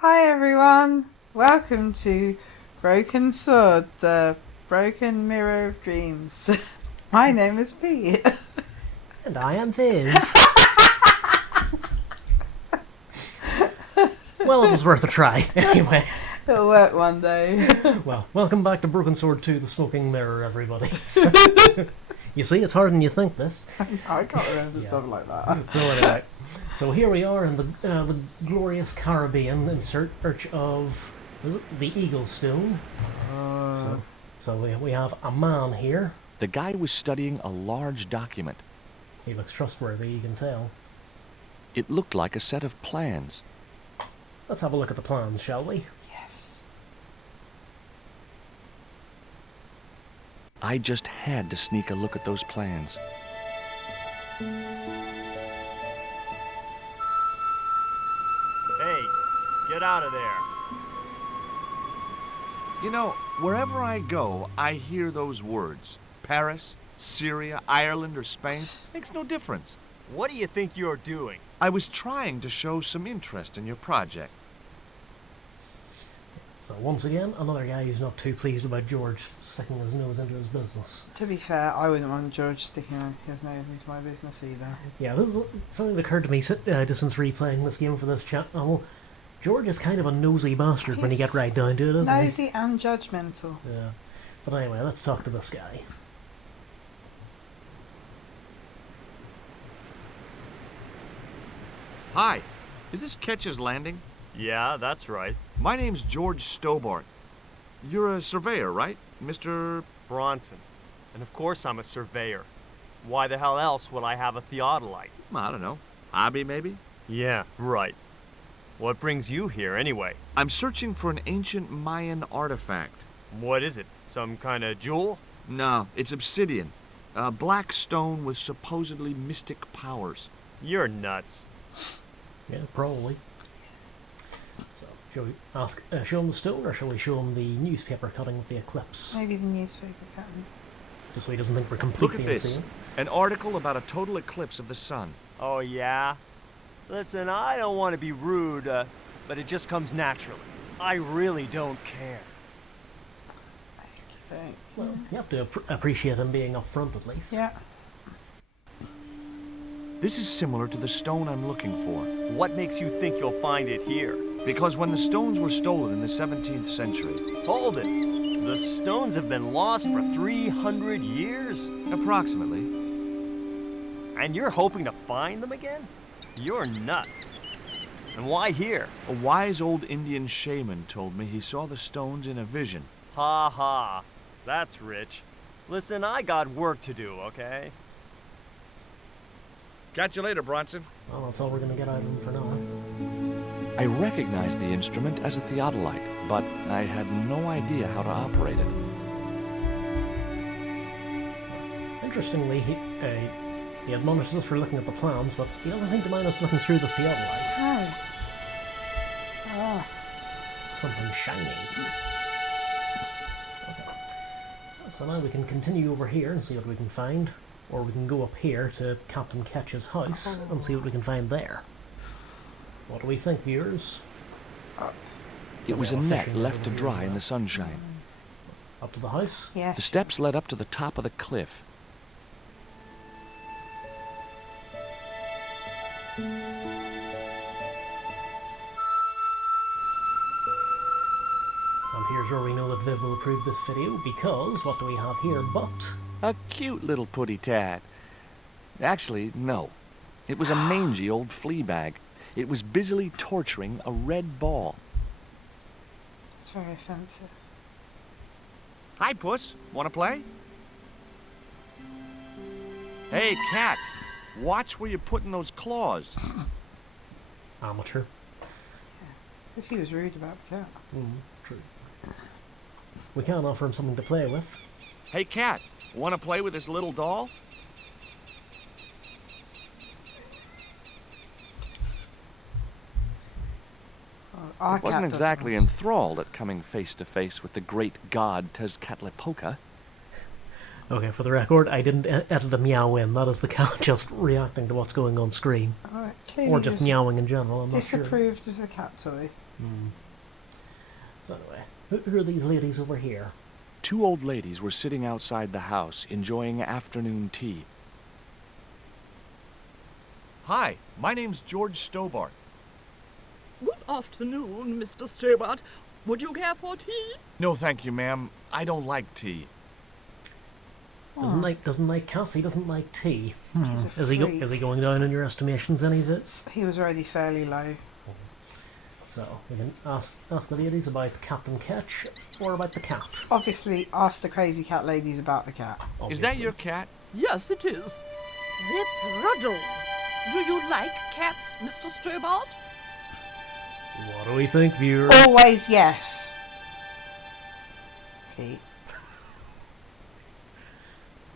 Hi everyone, welcome to Broken Sword, the broken mirror of dreams. My name is Pete. And I am Viv. Well, it was worth a try, anyway. It'll work one day. Well, welcome back to Broken Sword 2, the Smoking Mirror, everybody. You see, it's harder than you think, this. I can't remember stuff like that. So anyway, so here we are in the glorious Caribbean in search of, is it the Eagle Stone? So we have a man here. The guy was studying a large document. He looks trustworthy, you can tell. It looked like a set of plans. Let's have a look at the plans, shall we? Yes. I just had to sneak a look at those plans. Hey, get out of there. You know, wherever I go, I hear those words. Paris, Syria, Ireland, or Spain. Makes no difference. What do you think you're doing? I was trying to show some interest in your project. So once again, another guy who's not too pleased about George sticking his nose into his business. To be fair, I wouldn't want George sticking his nose into my business either. Yeah, this is something that occurred to me since replaying this game for this channel. George is kind of a nosy bastard when you get right down to it, isn't he? Nosy and judgmental. Yeah. But anyway, let's talk to this guy. Hi, is this Ketch's Landing? Yeah, that's right. My name's George Stobart. You're a surveyor, right, Mr. Bronson. And of course I'm a surveyor. Why the hell else would I have a theodolite? I don't know. Hobby, maybe? Yeah, right. What brings you here, anyway? I'm searching for an ancient Mayan artifact. What is it? Some kind of jewel? No, it's obsidian. A black stone with supposedly mystic powers. You're nuts. Yeah, probably. So, shall we show him the stone, or shall we show him the newspaper cutting of the eclipse? Maybe the newspaper cutting. Just so he doesn't think we're Look completely at this. insane. An article about a total eclipse of the sun. Oh, yeah? Listen, I don't want to be rude, but it just comes naturally. I really don't care. Okay. Well, you have to appreciate him being upfront at least. Yeah. This is similar to the stone I'm looking for. What makes you think you'll find it here? Because when the stones were stolen in the 17th century, Hold it. The stones have been lost for 300 years? approximately, And you're hoping to find them again? You're nuts. And why here? a wise old Indian shaman told me he saw the stones in a vision. Ha ha. That's rich. Listen, I got work to do, okay? Catch you later, Bronson. Well, that's all we're going to get out of him for now. I recognized the instrument as a theodolite, but I had no idea how to operate it. Interestingly, he admonishes us for looking at the plans, but he doesn't seem to mind us looking through the theodolite. Oh. Ah. Something shiny. Okay. So now we can continue over here and see what we can find. Or we can go up here to Captain Ketch's house and see what we can find there. What do we think, viewers? It was a Yeah, net fishing left to over dry here. in the sunshine. Up to the house? Yeah. The steps led up to the top of the cliff. And here's where we know that Viv will approve this video, because what do we have here but... A cute little putty tad. Actually, no. It was a mangy old flea bag. It was busily torturing a red ball. It's very offensive. Hi, Puss. Want to play? Hey, cat. Watch where you're putting those claws. Amateur. Because he was rude about the cat. True. We can offer him something to play with. Hey, cat. Want to play with this little doll? Our I wasn't cat exactly doesn't. enthralled at coming face to face with the great god Tezcatlipoca. Okay, for the record, I didn't edit a meow in. That is the cat just reacting to what's going on screen. Clearly Or just meowing in general, I'm not sure. disapproved of the cat toy. So anyway, who are these ladies over here? 2 old ladies were sitting outside the house enjoying afternoon tea. Hi, my name's George Stobart. Good afternoon, Mr. Stobart. Would you care for tea? No, thank you, ma'am. I don't like tea. Doesn't like cat. He doesn't like tea. He's a Is he freak. going down in your estimations? Any of it? He was already fairly low. So we can ask the ladies about Captain Ketch or about the cat. Obviously, ask the crazy cat ladies about the cat. Is that obviously. your cat? Yes, it is. That's Ruddles. Do you like cats, Mr. Stobart? What do we think, viewers? Always yes. Pete.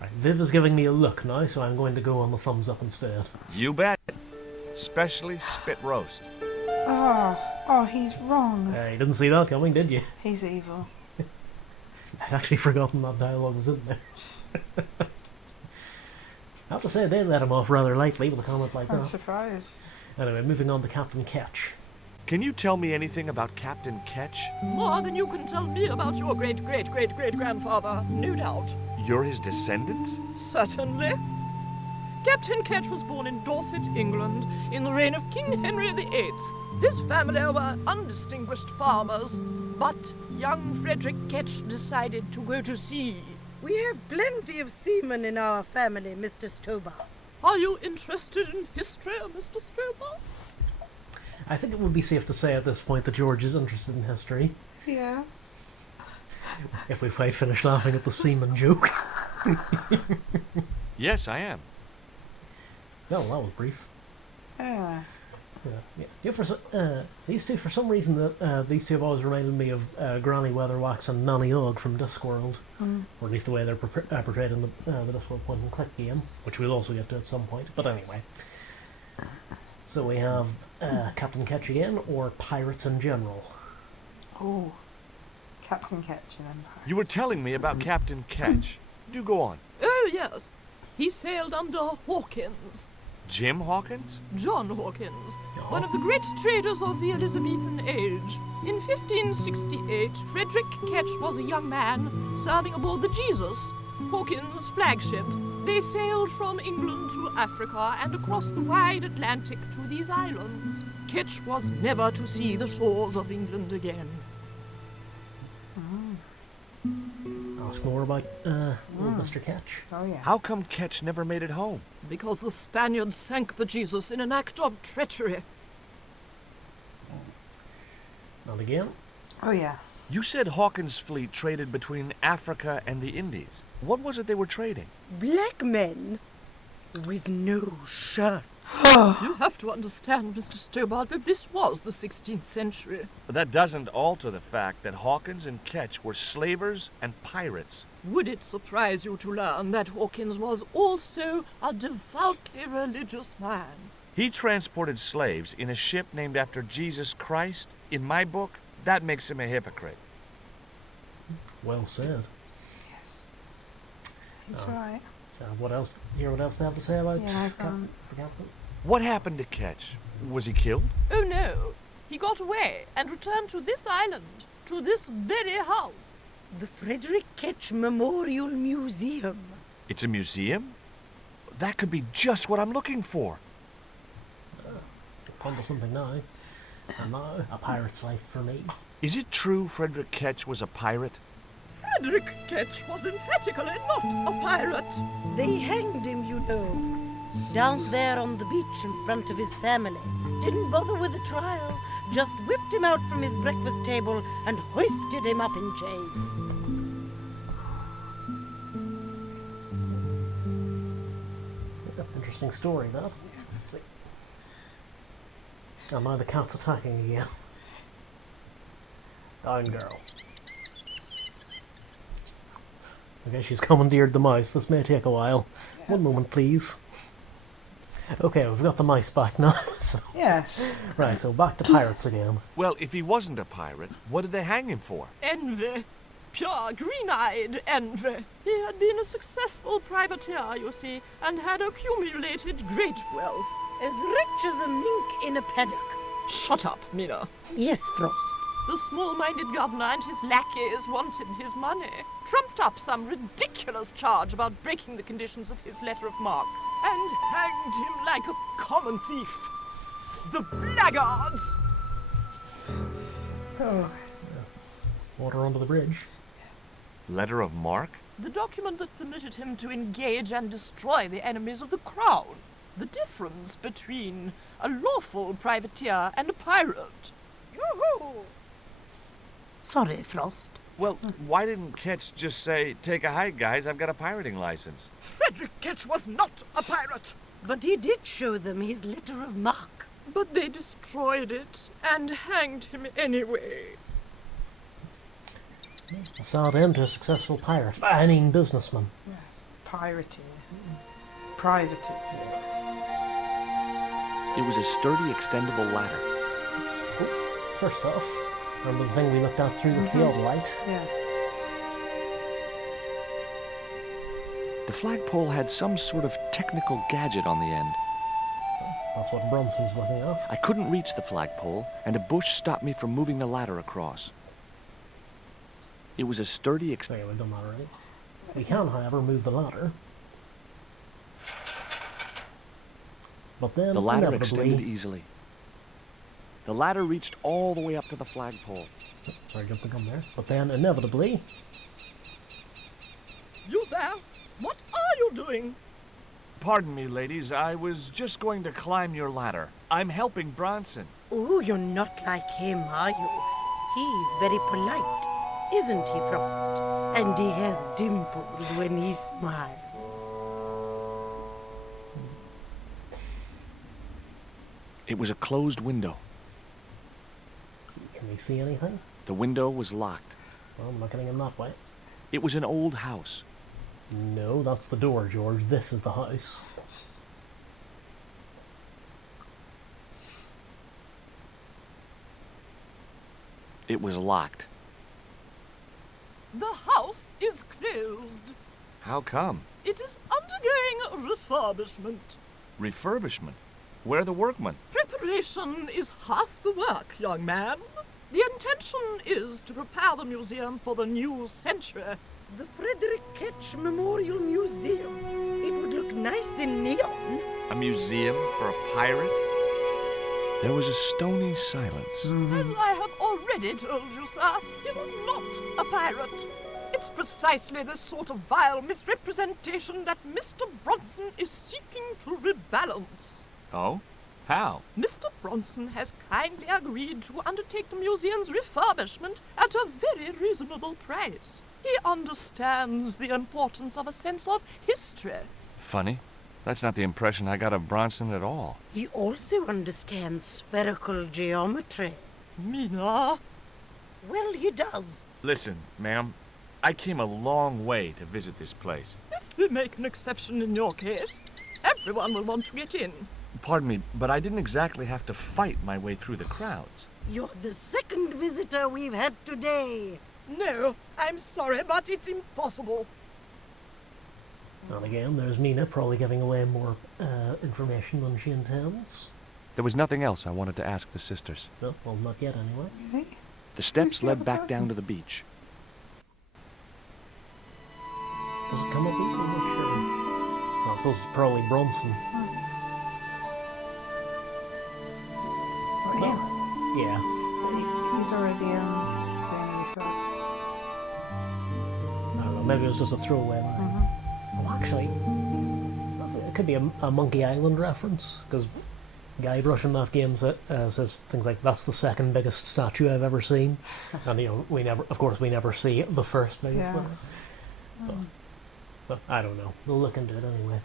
Right, Viv is giving me a look now, so I'm going to go on the thumbs up instead. You bet. Especially spit roast. Oh, he's wrong. You didn't see that coming, did you? He's evil. I'd actually forgotten that dialogue was in there. I have to say, they let him off rather lightly with a comment like I'm that. surprised. Anyway, moving on to Captain Ketch. Can you tell me anything about Captain Ketch? More than you can tell me about your great-great-great-great-grandfather, no doubt. You're his descendants? Certainly. Captain Ketch was born in Dorset, England, in the reign of King Henry VIII. His family were undistinguished farmers, but young Frederick Ketch decided to go to sea. We have plenty of seamen in our family, Mr. Stobart. Are you interested in history, Mr. Stobart? I think it would be safe to say at this point that George is interested in history, Yes. if we've quite finished laughing at the seaman joke. Yes, I am. Well, that was brief. Yeah. These two, for some reason, these two have always reminded me of Granny Weatherwax and Nanny Ogg from Discworld, or at least the way they're portrayed in the Discworld point and click game, which we'll also get to at some point. But anyway, so we have Captain Ketch again, or pirates in general. Oh. Captain Ketch and Empire. You were telling me about Captain Ketch. Do go on. Oh, yes. He sailed under Hawkins. Jim Hawkins? John Hawkins, one of the great traders of the Elizabethan age. In 1568, Frederick Ketch was a young man serving aboard the Jesus, Hawkins' flagship. They sailed from England to Africa and across the wide Atlantic to these islands. Ketch was never to see the shores of England again. Ask more about old Mr. Ketch. Oh, yeah. How come Ketch never made it home? Because the Spaniards sank the Jesus in an act of treachery. And again, Oh, yeah. You said Hawkins' fleet traded between Africa and the Indies. What was it they were trading? Black men with no shirt. You have to understand, Mr. Stobart, that this was the 16th century. But that doesn't alter the fact that Hawkins and Ketch were slavers and pirates. Would it surprise you to learn that Hawkins was also a devoutly religious man? He transported slaves in a ship named after Jesus Christ. In my book, that makes him a hypocrite. well said. Yes. He's right. What else? Hear what else they have to say about Yeah, I've gone. the captain? What happened to Ketch? Was he killed? Oh no, he got away and returned to this island, to this very house. The Frederick Ketch Memorial Museum. It's a museum? That could be just what I'm looking for. Onto something now. And now, a pirate's life for me. Is it true Frederick Ketch was a pirate? Frederick Ketch was emphatically not a pirate. They hanged him, you know. Down there on the beach in front of his family. Didn't bother with the trial. Just whipped him out from his breakfast table and hoisted him up in chains. Interesting story, that. And now the cat's attacking again. Down, girl. Okay, she's commandeered the mouse. This may take a while. One moment, please. Okay, we've got the mice back now. So, Yes. right, so back to pirates again. Well, if he wasn't a pirate, what did they hang him for? Envy. Pure green-eyed envy. He had been a successful privateer, you see, and had accumulated great wealth. As rich as a mink in a paddock. Shut up, Mina. Yes, Frost. The small-minded governor and his lackeys wanted his money, trumped up some ridiculous charge about breaking the conditions of his letter of marque, and hanged him like a common thief. The blackguards! Oh, Water under the bridge. Letter of marque? The document that permitted him to engage and destroy the enemies of the crown. The difference between a lawful privateer and a pirate. Yoo-hoo! Sorry, Frost. Well, why didn't Ketch just say, take a hike, guys, I've got a pirating license? Frederick Ketch was not a pirate, But he did show them his letter of marque. but they destroyed it and hanged him anyway. A sad end to a successful pirate. Businessman. yeah. Pirating. Privating. It was a sturdy, extendable ladder. Oh, first off, remember the thing we looked at through the theodolite? Yeah. The flagpole had some sort of technical gadget on the end. So that's what Bronson's looking at. I couldn't reach the flagpole, and a bush stopped me from moving the ladder across. It was a sturdy, So yeah, we've done that already. We can, however, move the ladder. But then, The ladder inevitably... extended easily. The ladder reached all the way up to the flagpole. Sorry, jumped the gun there. But then, inevitably... You there? What are you doing? Pardon me, ladies, I was just going to climb your ladder. I'm helping Bronson. Oh, you're not like him, are you? He's very polite, isn't he, Frost? And he has dimples when he smiles. It was a closed window. Can we see anything? The window was locked. Well, I'm not getting him that way. It was an old house. No, that's the door, George. This is the house. It was locked. The house is closed. How come? It is undergoing refurbishment. Refurbishment? Where are the workmen? Preparation is half the work, young man. The intention is to prepare the museum for the new century. The Frederick Ketch Memorial Museum. It would look nice in neon. A museum for a pirate? There was a stony silence. As I have already told you, sir, he was not a pirate. It's precisely this sort of vile misrepresentation that Mr. Bronson is seeking to rebalance. Oh? How? Mr. Bronson has kindly agreed to undertake the museum's refurbishment at a very reasonable price. He understands the importance of a sense of history. Funny. That's not the impression I got of Bronson at all. He also understands spherical geometry. Mina? Well, he does. Listen, ma'am, I came a long way to visit this place. If we make an exception in your case, everyone will want to get in. Pardon me, but I didn't exactly have to fight my way through the crowds. You're the second visitor we've had today. No, I'm sorry, but it's impossible. And again, there's Mina probably giving away more information than she intends. There was nothing else I wanted to ask the sisters. No, well, not yet anyway. See? The steps Who's the led other back person? down to the beach. Does it come up equal? I'm not sure. Well, I suppose it's probably Bronson. For him. Yeah. He's already going really far. I don't know, maybe it was just a throwaway line. Oh, actually, it could be a Monkey Island reference, because Guybrush in that game says things like, "That's the second biggest statue I've ever seen," and we never see the first biggest Yeah. one. But I don't know. We'll look into it anyway.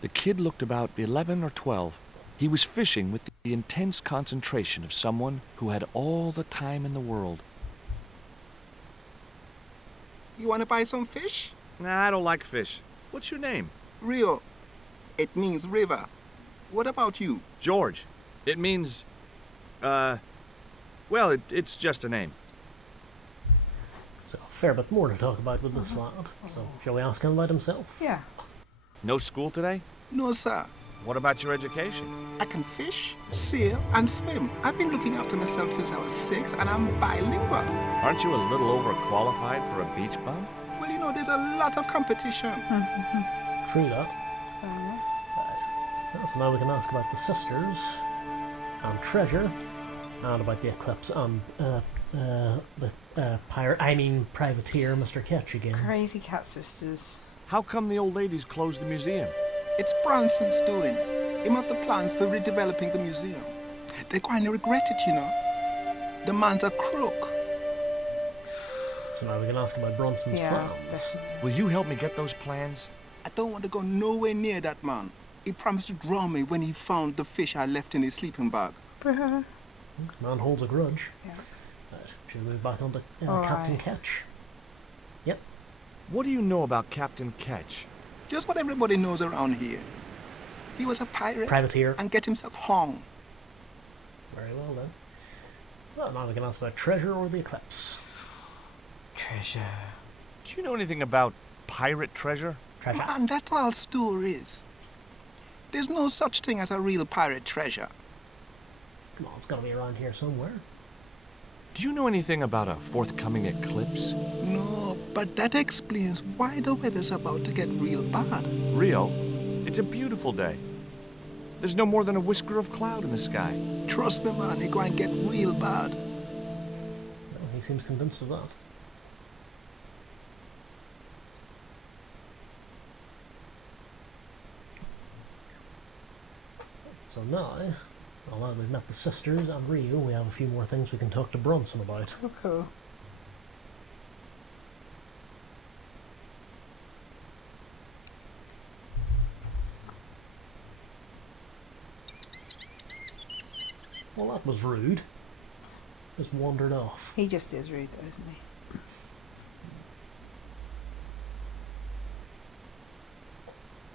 The kid looked about 11 or 12. He was fishing with the intense concentration of someone who had all the time in the world. You want to buy some fish? Nah, I don't like fish. What's your name? Rio. It means river. What about you? George. It means, it's just a name. So, a fair bit more to talk about with this lad. So, shall we ask him about himself? Yeah. No school today? No, sir. What about your education? I can fish, sail, and swim. I've been looking after myself since I was 6, and I'm bilingual. Aren't you a little overqualified for a beach bum? Well, you know, there's a lot of competition. True that. Right. Well, so now we can ask about the sisters, and treasure, and about the eclipse, and the privateer, Mr. Ketch again. Crazy cat sisters. How come the old ladies closed the museum? It's Branson's doing. Him have the plans for redeveloping the museum. They're going to regret it, you know. The man's a crook. So now we can ask about Bronson's plans. Definitely. Will you help me get those plans? I don't want to go nowhere near that man. He promised to drown me when he found the fish I left in his sleeping bag. Man holds a grudge. Yeah. Right. Should we move back on to All Captain right. Ketch? Yep. What do you know about Captain Ketch? Just what everybody knows around here. He was a pirate Privateer. and get himself hung. Very well then. Well, now we can ask about treasure or the eclipse. Treasure. Do you know anything about pirate treasure? Treasure. Man, that's all stories. There's no such thing as a real pirate treasure. Come on, it's got to be around here somewhere. Do you know anything about a forthcoming eclipse? No, but that explains why the weather's about to get real bad. Rio, it's a beautiful day. There's no more than a whisker of cloud in the sky. Trust me, man, it's going to get real bad. Well, he seems convinced of that. So now that we've met the sisters and Rio, we have a few more things we can talk to Bronson about. Oh, cool. Well, that was rude. Just wandered off. He just is rude, though, isn't he?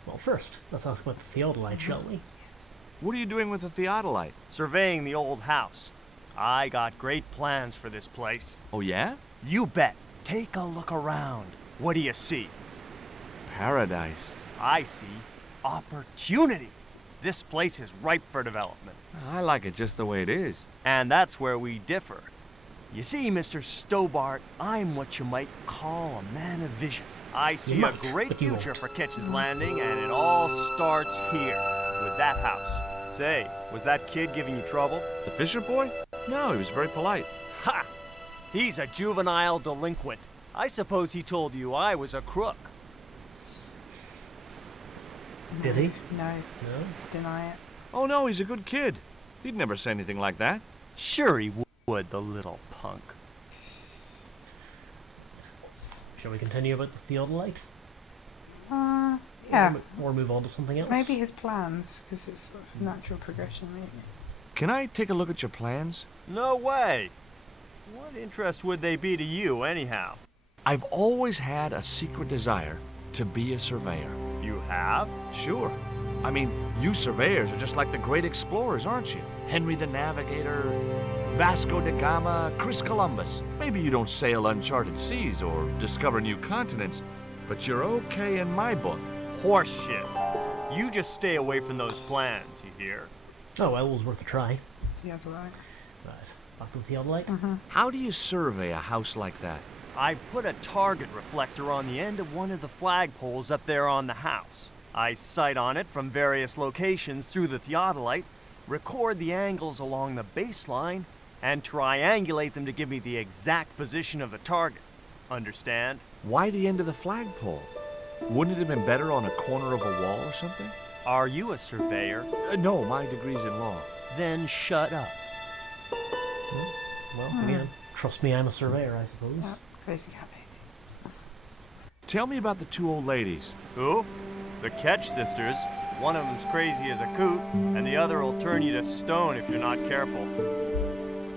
Well, first, let's ask about the theodolite, shall we? What are you doing with the theodolite? Surveying the old house. I got great plans for this place. Oh, yeah? You bet. Take a look around. What do you see? Paradise. I see opportunity. This place is ripe for development. I like it just the way it is. And that's where we differ. You see, Mr. Stobart, I'm what you might call a man of vision. I see a might, great but you future won't. for Ketch's Landing, and it all starts here, with that house. Say, was that kid giving you trouble? The Fisher boy? No, he was very polite. Ha! He's a juvenile delinquent. I suppose he told you I was a crook. Did he? No. No? Deny it. Oh, no, he's a good kid. He'd never say anything like that. Sure he would, the little punk. Shall we continue about the theodolite? Yeah. Or move on to something else? Maybe his plans, because it's sort of natural progression, maybe. Can I take a look at your plans? No way. What interest would they be to you, anyhow? I've always had a secret desire to be a surveyor. You have? Sure. I mean, you surveyors are just like the great explorers, aren't you? Henry the Navigator, Vasco da Gama, Chris Columbus. Maybe you don't sail uncharted seas or discover new continents, but you're okay in my book. Horseshit. You just stay away from those plans, you hear? Oh, well, it was worth a try. Theodolite. Right, back to the theodolite. How do you survey a house like that? I put a target reflector on the end of one of the flagpoles up there on the house. I sight on it from various locations through the theodolite, record the angles along the baseline, and triangulate them to give me the exact position of the target. Understand? Why the end of the flagpole? Wouldn't it have been better on a corner of a wall or something? Are you a surveyor? No, my degree's in law. Then shut up. Well, again, trust me, I'm a surveyor, I suppose. Yeah. Crazy cat babies. Tell me about the two old ladies. Who? The Ketch sisters. One of them's crazy as a coot, and the other will turn you to stone if you're not careful.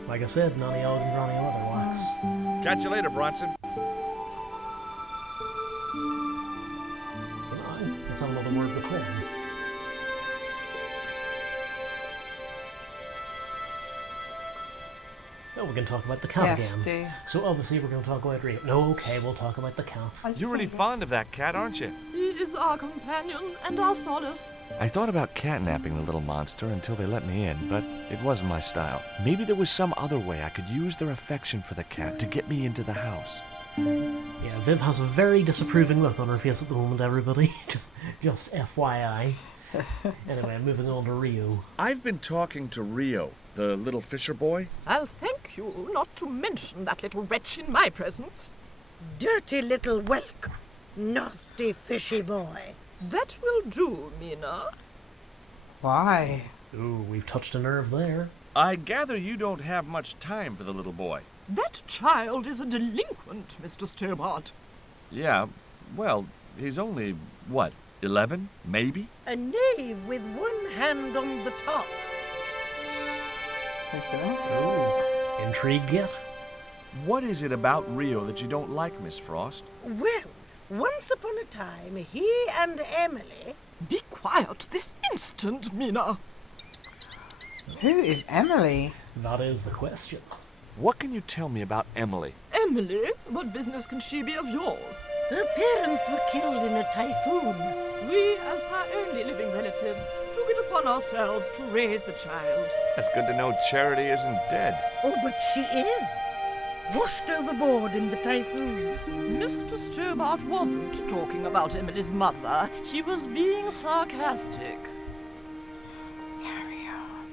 Like I said, Nanny Og and Granny Leatherwax. Catch you later, Bronson. So now, let's have another word with them. Oh, we can talk about the cat Yes, again. do. So obviously we're going to talk about Rio. No, okay, we'll talk about the cat. I just You're really think fond of that cat, aren't you? is our companion and our solace. I thought about catnapping the little monster until they let me in, but it wasn't my style. Maybe there was some other way I could use their affection for the cat to get me into the house. Yeah, Viv has a very disapproving look on her face at the moment, everybody. Just FYI. Anyway, moving on to Rio. I've been talking to Rio, the little fisher boy. I'll thank you not to mention that little wretch in my presence. Dirty little whelk. Nasty fishy boy. That will do, Mina. Why? Ooh, we've touched a nerve there. I gather you don't have much time for the little boy. That child is a delinquent, Mr. Stobart. Yeah, well, he's only, what, 11, maybe? A knave with one hand on the tops. Okay. Ooh, intrigue yet? What is it about Rio that you don't like, Miss Frost? Well, once upon a time, he and Emily... Be quiet this instant, Mina. Who is Emily? That is the question. What can you tell me about Emily? Emily? What business can she be of yours? Her parents were killed in a typhoon. We, as her only living relatives, took it upon ourselves to raise the child. That's good to know Charity isn't dead. Oh, but she is. Washed overboard in the typhoon. Mr. Stobart wasn't talking about Emily's mother. He was being sarcastic. Carry on.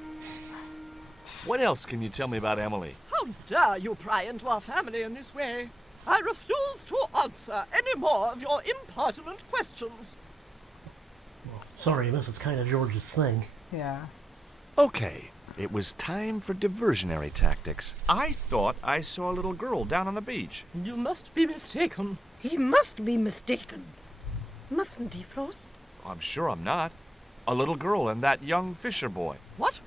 What else can you tell me about Emily? How dare you pry into our family in this way? I refuse to answer any more of your impertinent questions. Well, sorry, miss, it's kind of George's thing. Yeah. Okay, it was time for diversionary tactics. I thought I saw a little girl down on the beach. You must be mistaken. He must be mistaken. Mustn't he, Frost? I'm sure I'm not. A little girl and that young fisher boy. What?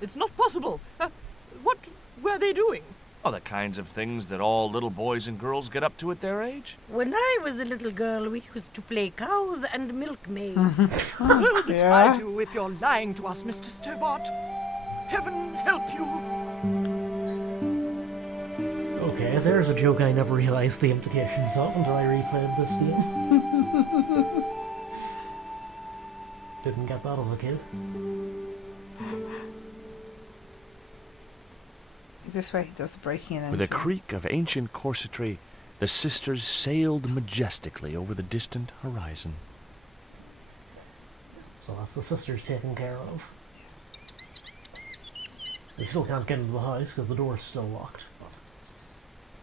It's not possible. What were they doing? Oh, the kinds of things that all little boys and girls get up to at their age. When I was a little girl, we used to play cows and milkmaids. Hold Yeah. I do if you're lying to us, Mr. Stobart. Heaven help you. Okay, there's a joke I never realised the implications of until I replayed this game. Didn't get that as a kid. Is this where he does the breaking and With a entering? creak of ancient corsetry, the sisters sailed majestically over the distant horizon. So that's the sisters taken care of. They still can't get into the house because the door's still locked.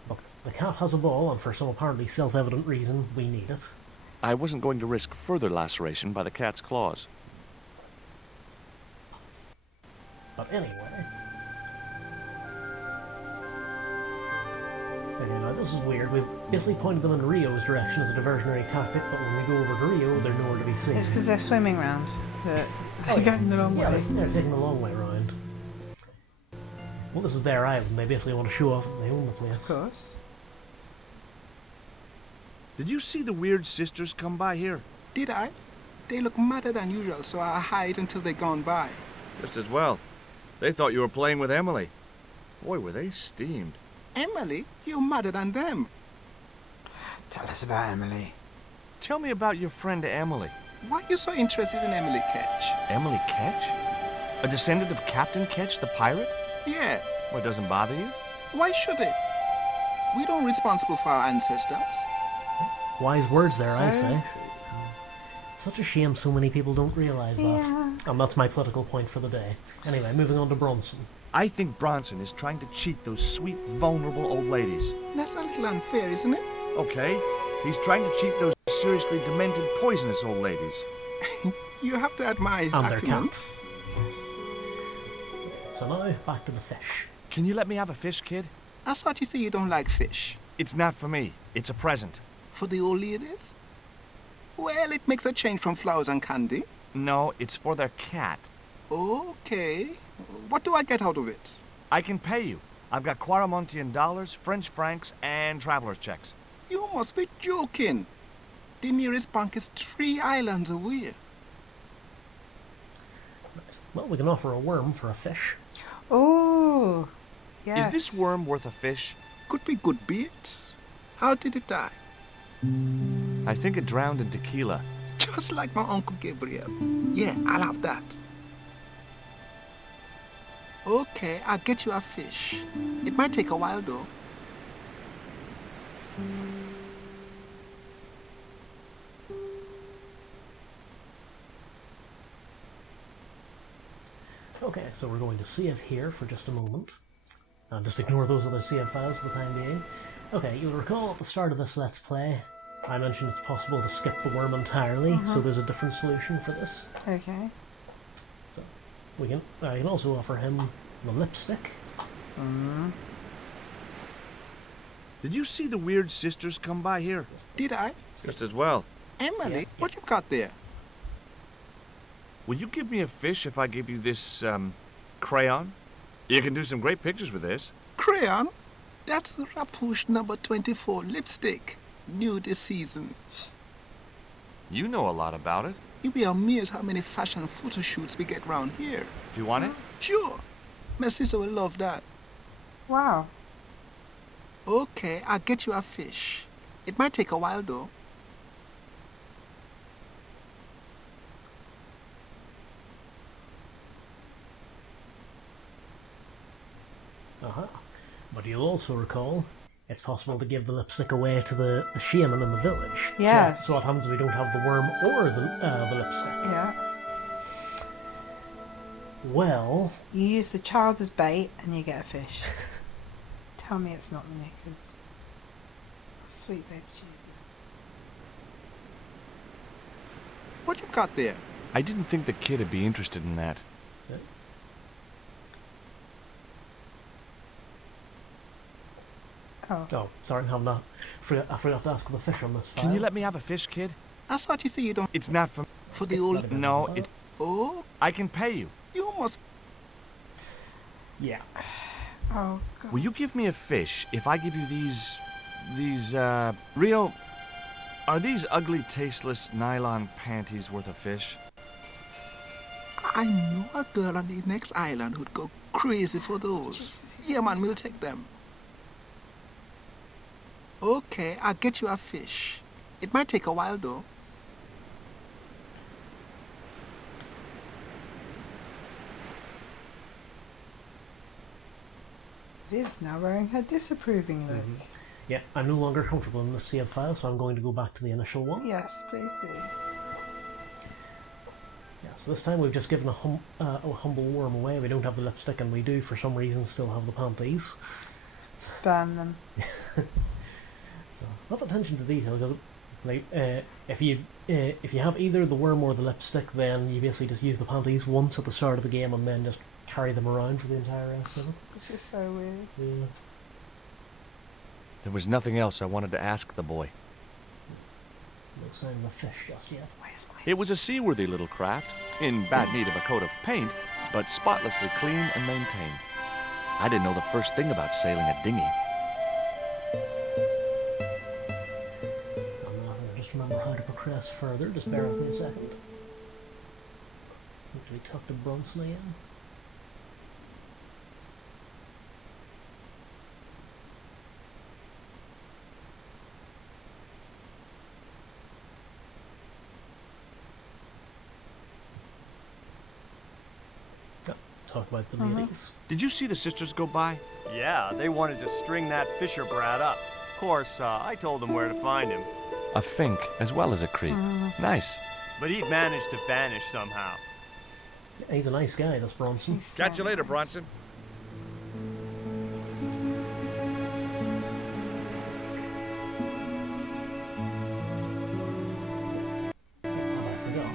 But the cat has a ball, and for some apparently self-evident reason, we need it. I wasn't going to risk further laceration by the cat's claws. But anyway... Okay, now this is weird. We've basically pointed them in Rio's direction as a diversionary tactic, but when we go over to Rio, they're nowhere to be seen. It's because they're swimming round. They're going the wrong Yeah, way. they're taking the long way round. Well, this is their island. They basically want to show off that they own the place. Of course. Did you see the weird sisters come by here? Did I? They look madder than usual, so I hide until they're gone by. Just as well. They thought you were playing with Emily. Boy, were they steamed. Emily, you're madder than them. Tell us about Emily. Tell me about your friend Emily. Why are you so interested in Emily Ketch? Emily Ketch? A descendant of Captain Ketch, the pirate? Yeah, Well, it doesn't bother you? why should it? We don't responsible for our ancestors. Wise words there, I So say. true. Such a shame so many people don't realise that. Yeah. And that's my political point for the day. Anyway, moving on to Bronson. I think Bronson is trying to cheat those sweet, vulnerable old ladies. That's a little unfair, isn't it? Okay, he's trying to cheat those seriously demented, poisonous old ladies. You have to admire his And their acumen. cat. So now, back to the fish. Can you let me have a fish, kid? I thought you say you don't like fish. It's not for me. It's a present. For the old ladies? Well, it makes a change from flowers and candy. No, it's for their cat. Okay. What do I get out of it? I can pay you. I've got Quarramontian dollars, French francs, and traveler's checks. You must be joking. The nearest bank is 3 islands away. Well, we can offer a worm for a fish. Oh, yes. Is this worm worth a fish? Could be good bait. How did it die? I think it drowned in tequila. Just like my Uncle Gabriel. Yeah, I'll have that. Okay, I'll get you a fish. It might take a while, though. Okay, so we're going to save here for just a moment. Just ignore those other save files for the time being. Okay, you'll recall at the start of this Let's Play, I mentioned it's possible to skip the worm entirely, so there's a different solution for this. Okay. So, we can, I can also offer him the lipstick. Did you see the weird sisters come by here? Did I? Just as well. Emily, Yeah. what you got there? Will you give me a fish if I give you this, crayon? You can do some great pictures with this. Crayon? That's the Rapouche number 24 lipstick. New this season. You know a lot about it. You'll be amazed how many fashion photo shoots we get round here. Do you want it? Sure. My sister will love that. Wow. Okay, I'll get you a fish. It might take a while, though. But you'll also recall, it's possible to give the lipstick away to the shaman in the village. Yeah. So what happens if we don't have the worm or the lipstick? Yeah. Well, You use the child as bait and you get a fish. Tell me it's not the knickers. Sweet baby Jesus. What you got there? I didn't think the kid would be interested in that. Oh. sorry, I forgot to ask for the fish on this file. Can you let me have a fish, kid? I thought you said you don't... It's not For the old... No, it's... Oh, I can pay you. you must... Yeah. Oh, God. Will you give me a fish if I give you these, real... Are these ugly, tasteless nylon panties worth a fish? I know a girl on the next island who'd go crazy for those. Jesus. Yeah, man, we'll take them. Okay, I'll get you a fish. It might take a while, though. Viv's now wearing her disapproving look. Yeah, I'm no longer comfortable in the save file, so I'm going to go back to the initial one. Yes, please do. Yeah, so this time we've just given a humble worm away. We don't have the lipstick, and we do, for some reason, still have the panties. Burn them. So, lots of attention to detail, because like, if you have either the worm or the lipstick, then you basically just use the panties once at the start of the game and then just carry them around for the entire rest of it. Which is so weird. Yeah. There was nothing else I wanted to ask the boy. No sign of a fish just yet. Where's my... It was a seaworthy little craft, in bad need of a coat of paint, but spotlessly clean and maintained. I didn't know the first thing about sailing a dinghy. I'm not going to just remember how to progress further. Just bear with me a second. Did we talk to Bronson again? Talk about the ladies. Did you see the sisters go by? Yeah, they wanted to string that Fisher brat up. Of course, I told them where to find him. A fink as well as a creep. Nice. But he'd managed to vanish somehow. He's a nice guy, this Bronson. He's so Catch you later, nice. Bronson. I forgot.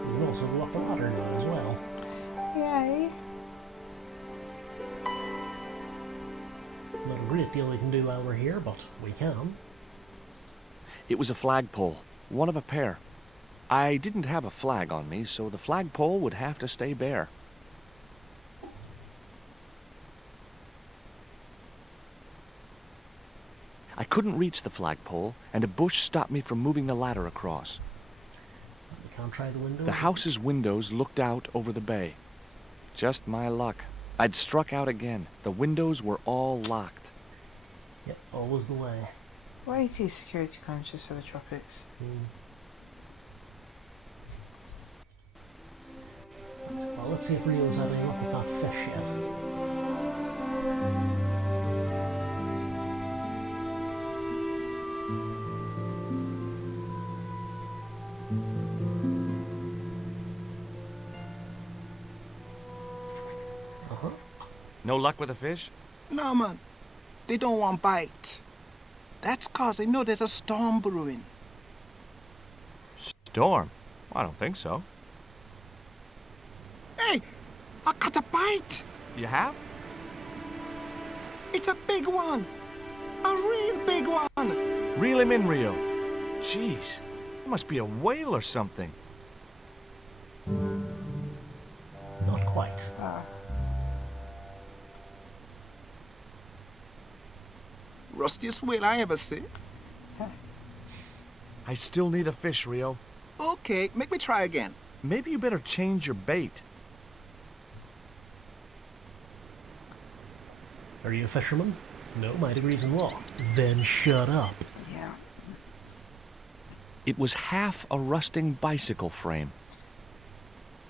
We can also go up the ladder now as well. Yay. Not a great deal we can do while we're here, but we can. It was a flagpole, one of a pair. I didn't have a flag on me, so the flagpole would have to stay bare. I couldn't reach the flagpole, and a bush stopped me from moving the ladder across. We can't try the window. The house's windows looked out over the bay. Just my luck. I'd struck out again. The windows were all locked. Yep, always the way. Way too security conscious for the tropics. Well, let's see if Rio's had any luck with that fish yet. No luck with a fish? No, man. They don't want bite. That's 'cause they know there's a storm brewing. Storm? I don't think so. Hey, I caught a bite. You have? It's a big one. A real big one. Reel him in, Rio. Jeez, it must be a whale or something. Not quite. Rustiest whale I ever see. I still need a fish, Rio. Okay, make me try again. Maybe you better change your bait. Are you a fisherman? No, my degree's in law. Then shut up. Yeah. It was half a rusting bicycle frame.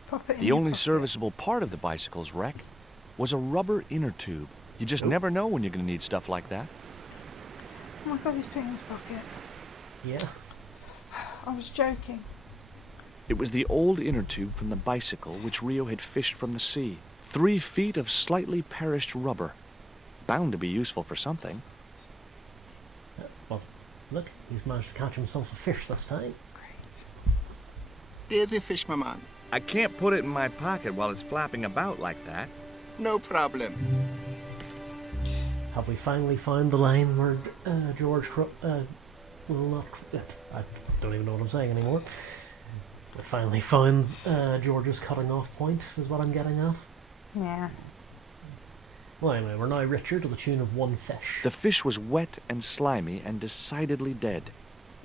Pop it in The your only pocket. serviceable part of the bicycle's wreck was a rubber inner tube. You just never know when you're going to need stuff like that. Oh my god, he's put it in his pocket. Yeah. I was joking. It was the old inner tube from the bicycle which Rio had fished from the sea. 3 feet of slightly perished rubber. Bound to be useful for something. Well, look, he's managed to catch himself a fish this time. Great. There's a fish, my man. I can't put it in my pocket while it's flapping about like that. No problem. Have we finally found the line where George will not... I don't even know what I'm saying anymore. I finally found George's cutting off point, is what I'm getting at. Yeah. Well, anyway, we're now richer to the tune of 1 fish. The fish was wet and slimy and decidedly dead.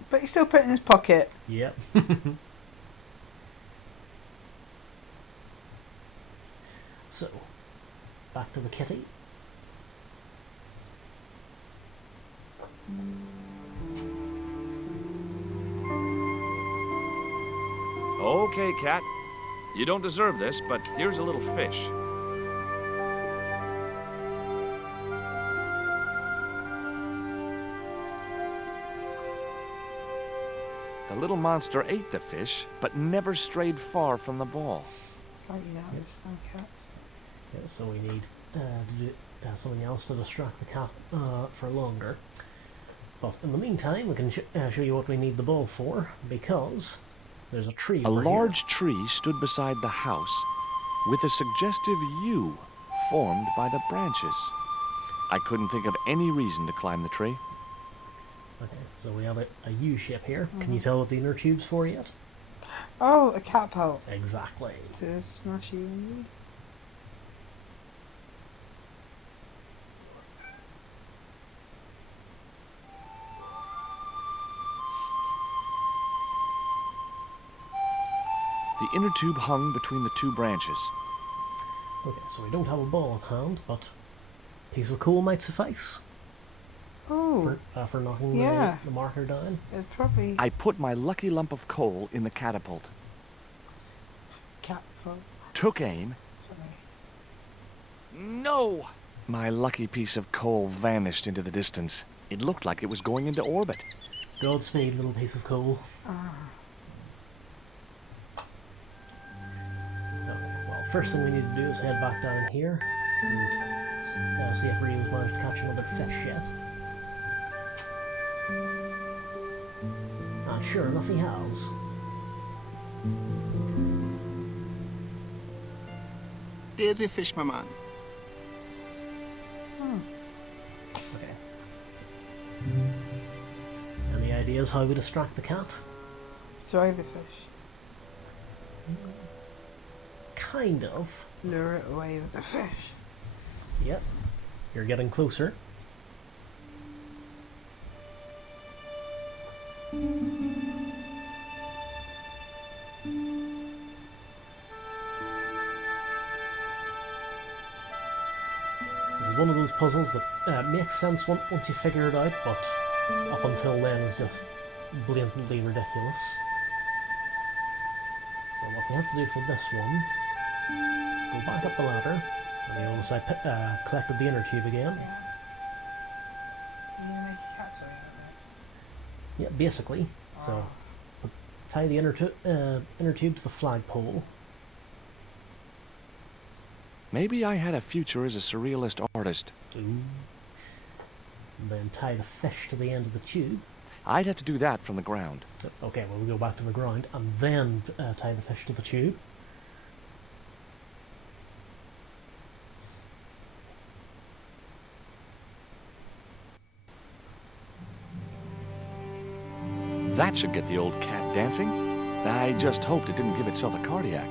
But he still put it in his pocket. Yep. So, back to the kitty. Okay, Cat. You don't deserve this, but here's a little fish. The little monster ate the fish, but never strayed far from the ball. Slightly down with some cats. Yeah, so we need to do something else to distract the cat for longer. But in the meantime, we can show you what we need the ball for, because there's a tree A over large tree stood beside the house, with a suggestive U formed by the branches. I couldn't think of any reason to climb the tree. here. Okay, so we have a U shape here. Can you tell what the inner tube's for yet? Oh, a catapult. Exactly. To smash you in you. The inner tube hung between the 2 branches. Okay, so we don't have a ball at hand, but a piece of coal might suffice Oh, for knocking yeah. the marker down. it's probably I put my lucky lump of coal in the catapult, catapult. took aim. Sorry. No! My lucky piece of coal vanished into the distance. It looked like it was going into orbit. Godspeed, little piece of coal. Okay, well, first thing we need to do is head back down here and see if Rio's managed to catch another fish yet. And sure enough, he has. There's a fish, my man. Okay. Any ideas how we distract the cat? Throw the fish. Kind of. Lure it away with the fish. Yep. You're getting closer. This is one of those puzzles that makes sense once you figure it out, but up until then is just blatantly ridiculous. So what we have to do for this one, go back up the ladder, and you notice I collected the inner tube again. Yeah. You're gonna make a cat toy out of it? Yeah, basically. So tie the inner tube to the flagpole. Maybe I had a future as a surrealist artist. Ooh. And then tie the fish to the end of the tube. I'd have to do that from the ground. Okay, well, we go back to the ground and then tie the fish to the tube. That should get the old cat dancing. I just hoped it didn't give itself a cardiac.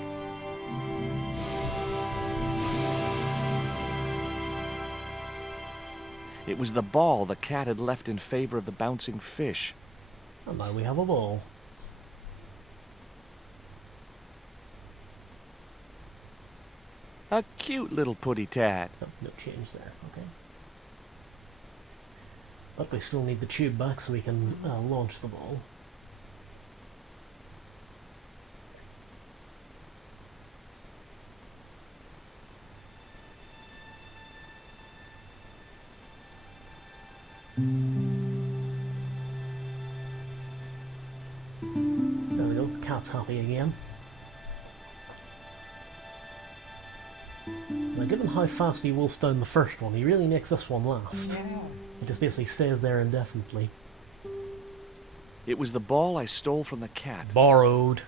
It was the ball the cat had left in favor of the bouncing fish. And now we have a ball. A cute little putty tat. Oh, no change there, okay. But we still need the tube back so we can launch the ball. There we go, the cat's happy again. Now, given how fast he wolfed down the first one, he really makes this one last. Yeah. It just basically stays there indefinitely. It was the ball I stole from the cat. Borrowed.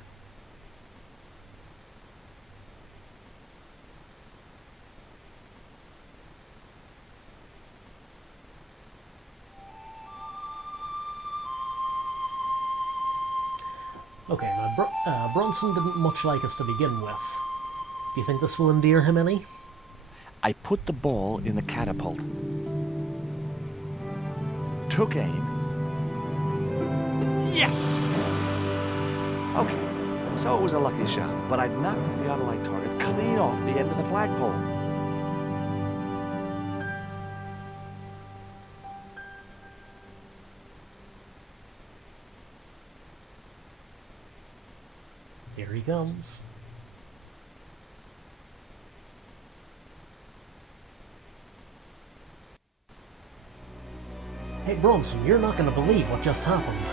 Okay, now Bronson didn't much like us to begin with. Do you think this will endear him any? I put the ball in the catapult. Took aim. Yes! Okay, so it was a lucky shot, but I'd knocked the theodolite target clean off the end of the flagpole. Here he comes. Hey Bronson, you're not going to believe what just happened.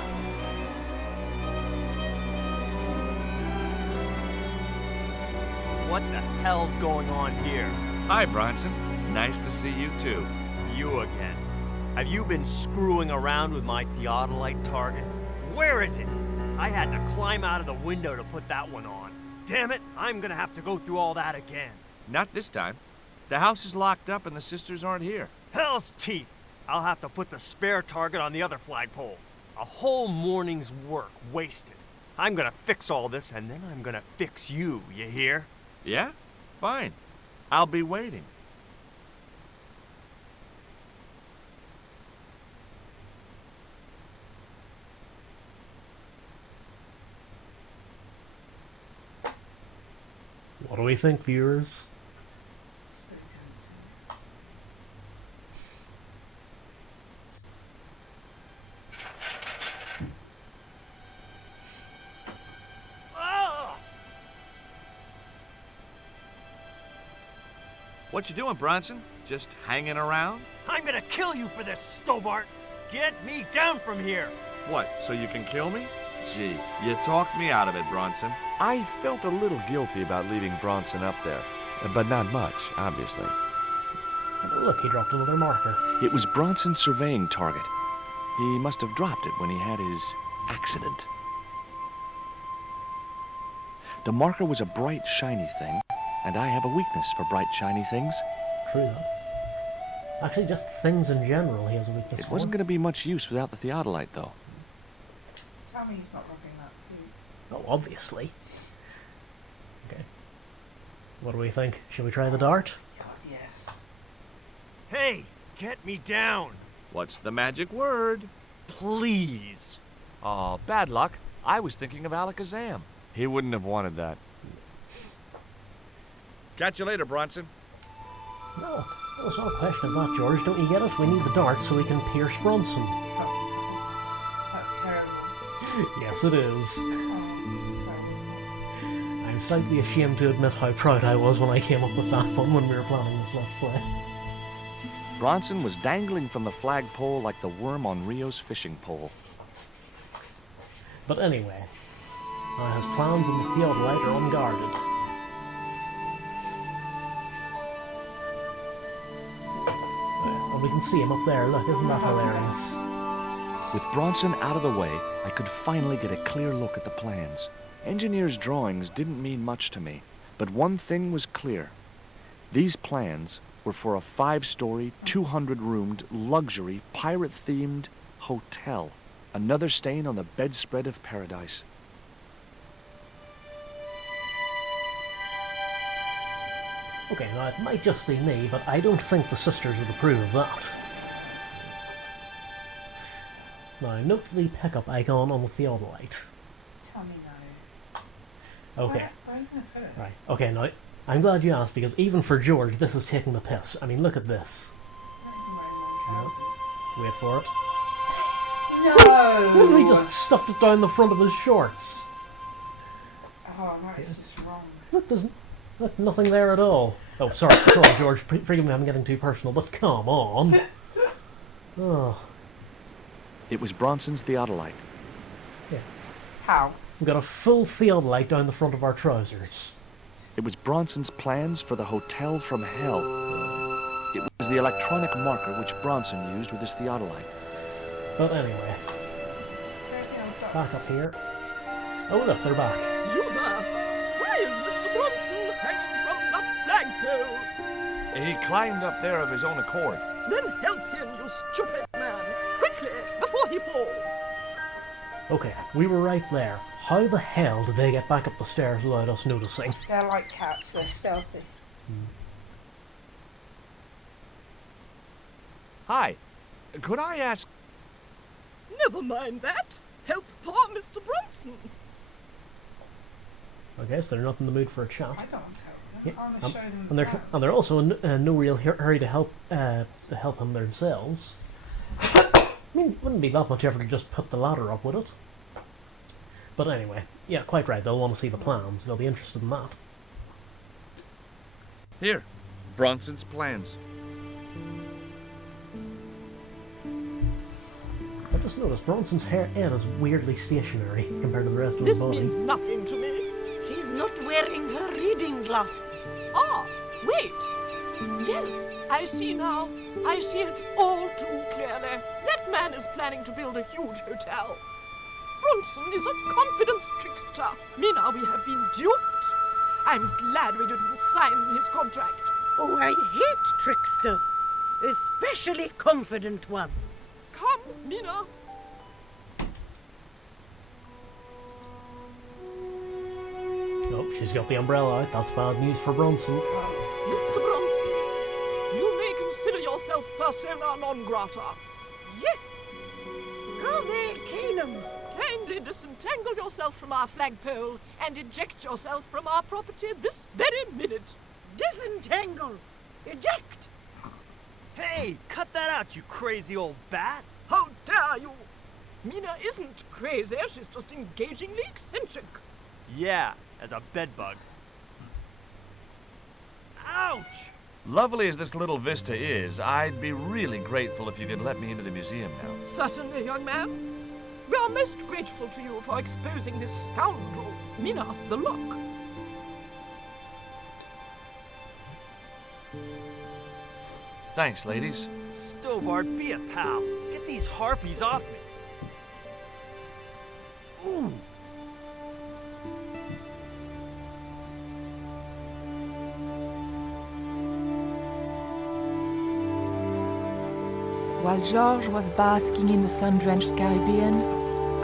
What the hell's going on here? Hi, Bronson. Nice to see you too. You again. Have you been screwing around with my theodolite target? Where is it? I had to climb out of the window to put that one on. Damn it, I'm gonna have to go through all that again. Not this time. The house is locked up and the sisters aren't here. Hell's teeth! I'll have to put the spare target on the other flagpole. A whole morning's work wasted. I'm gonna fix all this and then I'm gonna fix you, you hear? Yeah? Fine. I'll be waiting. What do we think, viewers? What you doing, Bronson? Just hanging around? I'm gonna kill you for this, Stobart! Get me down from here! What, so you can kill me? Gee, you talked me out of it, Bronson. I felt a little guilty about leaving Bronson up there, but not much, obviously. Look, he dropped another marker. It was Bronson's surveying target. He must have dropped it when he had his accident. The marker was a bright, shiny thing, and I have a weakness for bright, shiny things. True, though. Actually, just things in general he has a weakness It for. wasn't going to be much use without the theodolite, though. Tell me he's not rubbing that too. Oh, obviously. Okay. What do we think? Shall we try the dart? God, yes. Hey, get me down! What's the magic word? Please! Oh, bad luck. I was thinking of Alakazam. He wouldn't have wanted that. Catch you later, Bronson. No, it's not a question of that, George. Don't you get it? We need the dart so we can pierce Bronson. Yes, it is. Oh, I'm slightly ashamed to admit how proud I was when I came up with that one when we were planning this Let's Play. Bronson was dangling from the flagpole like the worm on Rio's fishing pole. But anyway, his plans in the theodolite are unguarded. And we can see him up there, look, isn't that hilarious? With Bronson out of the way, I could finally get a clear look at the plans. Engineers' drawings didn't mean much to me, but one thing was clear. These plans were for a 5-story, 200-roomed, luxury, pirate-themed hotel. Another stain on the bedspread of paradise. Okay, now it might just be me, but I don't think the sisters would approve of that. Now, note the pickup icon on the theodolite. tell me no. Okay, Where can I put it? right. Okay, now, I'm glad you asked, because even for George, this is taking the piss. I mean, look at this. I'm not even wearing my Wait for it. trousers. Literally No! just stuffed it down the front of his shorts. Oh, that's just wrong. Look, there's nothing there at all. Oh, sorry, George. Forgive me, I'm getting too personal, but come on. Oh, It was Bronson's theodolite. How? we've got a full theodolite down the front of our trousers. It was Bronson's plans for the Hotel from Hell. It was the electronic marker which Bronson used with his theodolite. But anyway, Where's the old back ducks? up here. Oh, look, they're back. You there! Why is Mr. Bronson hanging from that flagpole? He climbed up there of his own accord. Then help him, you stupid man! Quickly, before he falls! Okay, we were right there. How the hell did they get back up the stairs without us noticing? They're like cats, they're stealthy. Hi. Could I ask... Never mind that. Help poor Mr. Bronson. Okay, so they're not in the mood for a I chat. don't help them. Yeah, I want to show them And they're also in no real hurry to help him themselves. I mean, it wouldn't be that much effort to just put the ladder up, would it? But anyway, yeah, quite right. They'll want to see the plans. They'll be interested in that. Here. Bronson's plans. I just noticed Bronson's head is weirdly stationary compared to the rest of his This body. means nothing to me. She's not wearing her reading glasses. Ah, wait. Yes, I see now. I see it all too clearly. That man is planning to build a huge hotel. Bronson is a confidence trickster. Mina, we have been duped. I'm glad we didn't sign his contract. Oh, I hate tricksters, especially confident ones. Come, Mina. Oh, she's got the umbrella out. That's bad news for Bronson. Mr. Bronson, you may consider yourself persona non grata. Yes. Come Canum. Kindly disentangle yourself from our flagpole and eject yourself from our property this very minute. Disentangle. Eject. Hey, cut that out, you crazy old bat! How dare you! Mina isn't crazy, she's just engagingly eccentric. Yeah, as a bedbug. Ouch! Lovely as this little vista is, I'd be really grateful if you could let me into the museum now. Certainly, young man. We are most grateful to you for exposing this scoundrel, Mina the Lock. Thanks, ladies. Stobart, be a pal. Get these harpies off me. Ooh. While George was basking in the sun-drenched Caribbean,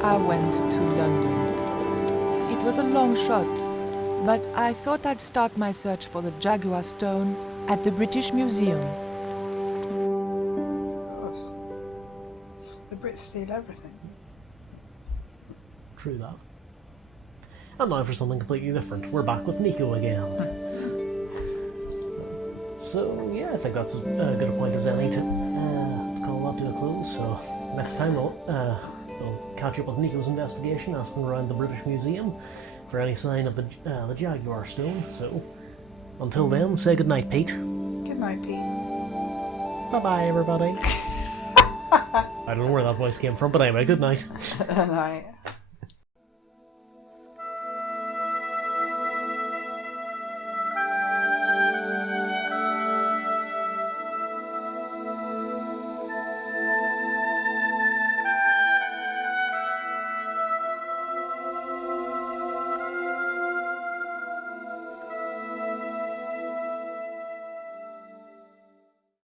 I went to London. It was a long shot, but I thought I'd start my search for the Jaguar Stone at the British Museum. Of course. The Brits steal everything. True that. And now for something completely different. We're back with Nico again. So, yeah, I think that's as good a point as any to call that to a close. So, next time we'll I'll catch up with Nico's investigation, asking around the British Museum for any sign of the Jaguar stone. So, until then, say goodnight, Pete. Good night, Pete. Bye-bye, everybody. I don't know where that voice came from, but anyway, good night. Good night.